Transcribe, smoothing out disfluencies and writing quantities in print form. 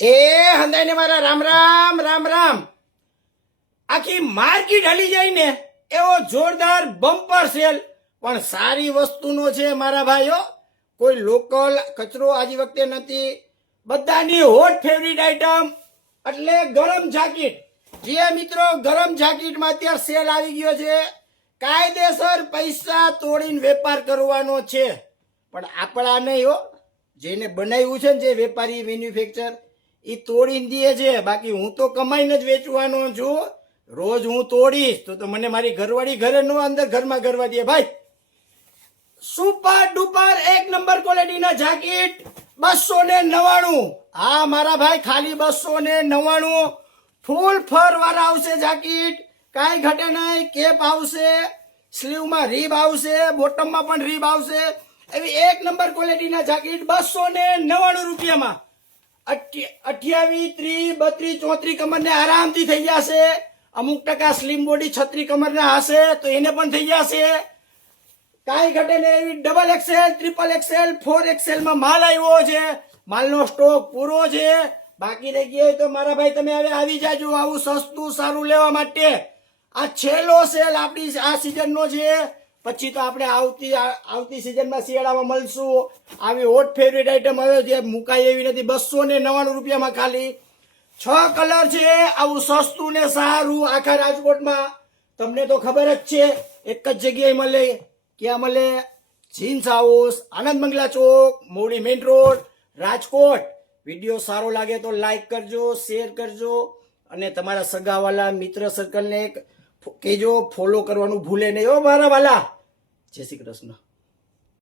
એ હંદાઈને મારા રામ રામ રામ રામ. આખી માર્કેટ હલી જાય ને એવો જોરદાર બમ્પર સેલ પણ સારી વસ્તુનો છે મારા ભાઈઓ. કોઈ લોકલ કચરો આજ વખતે નથી. બધાની હોટ ફેવરિટ આઈટમ એટલે ગરમ જાકીટ. જે મિત્રો ગરમ જાકીટમાં અત્યારે સેલ આવી ગયો છે. કાયદેસર પૈસા તોડીને વેપાર કરવાનો છે, પણ આપણા નહીં હો. જેને બનાવ્યું છે ને જે વેપારી મેન્યુફેક્ચર એ તોડીને દે છે. બાકી હું તો કમાઈને જ વેચવાનો છું. રોજ હું તોડીશ તો મને મારી ઘરવાળી ઘરે નો અંદર ઘરમાં ગરવા દે ભાઈ. સુપર ડુપર એક નંબર ક્વોલિટીના જાકીટ 299. હા મારા ભાઈ, ખાલી 299. ફૂલ ફર વાળા આવશે જાકીટ, કાંઈ ઘટે નહીં. કેપ આવશે, સ્લીવમાં રીબ આવશે, બોટમમાં પણ રીબ આવશે. એવી એક નંબર ક્વોલિટીના જાકીટ 299 રૂપિયામાં. 28, 30, 32, 34 કમરને આરામથી થઈ જશે. અમુક ટકા સ્લિમ બોડી 36 કમરના હશે તો એને પણ થઈ જશે. કાંઈ ઘટે ને એવી double XL, triple XL, 4XL માં માલ આવ્યો છે. માલનો સ્ટોક પૂરો છે. બાકી રહી ગયો તો મારા ભાઈ તમે હવે આવી જાજો આવું સસ્તું સારું લેવા માટે. આ છેલ્લો સેલ આપણી આ સિઝનનો છે. પછી તો આપણે આવતી સિઝનમાં શિયાળામાં મળશું. આવી હોટ ફેવરેટ આઈટમ હવે જે મુકાય એવી નથી. 299 રૂપિયામાં ખાલી 6 કલર છે. આવું સસ્તું ને સારું આખા રાજકોટમાં તમને તો ખબર જ છે. એક જ જગ્યાએ મળે. ક્યાં મળે? જીન્સ હાઉસ, આનંદ મંગલા ચોક, મોવડી મેઇન રોડ, રાજકોટ. વિડીયો સારો લાગે તો લાઈક કરજો, શેર કરજો અને તમારા સગાવાલા મિત્ર સર્કલને કહેજો ફોલો કરવાનું ભૂલે નહીં હો મારા વાલા. જય શ્રી કૃષ્ણ.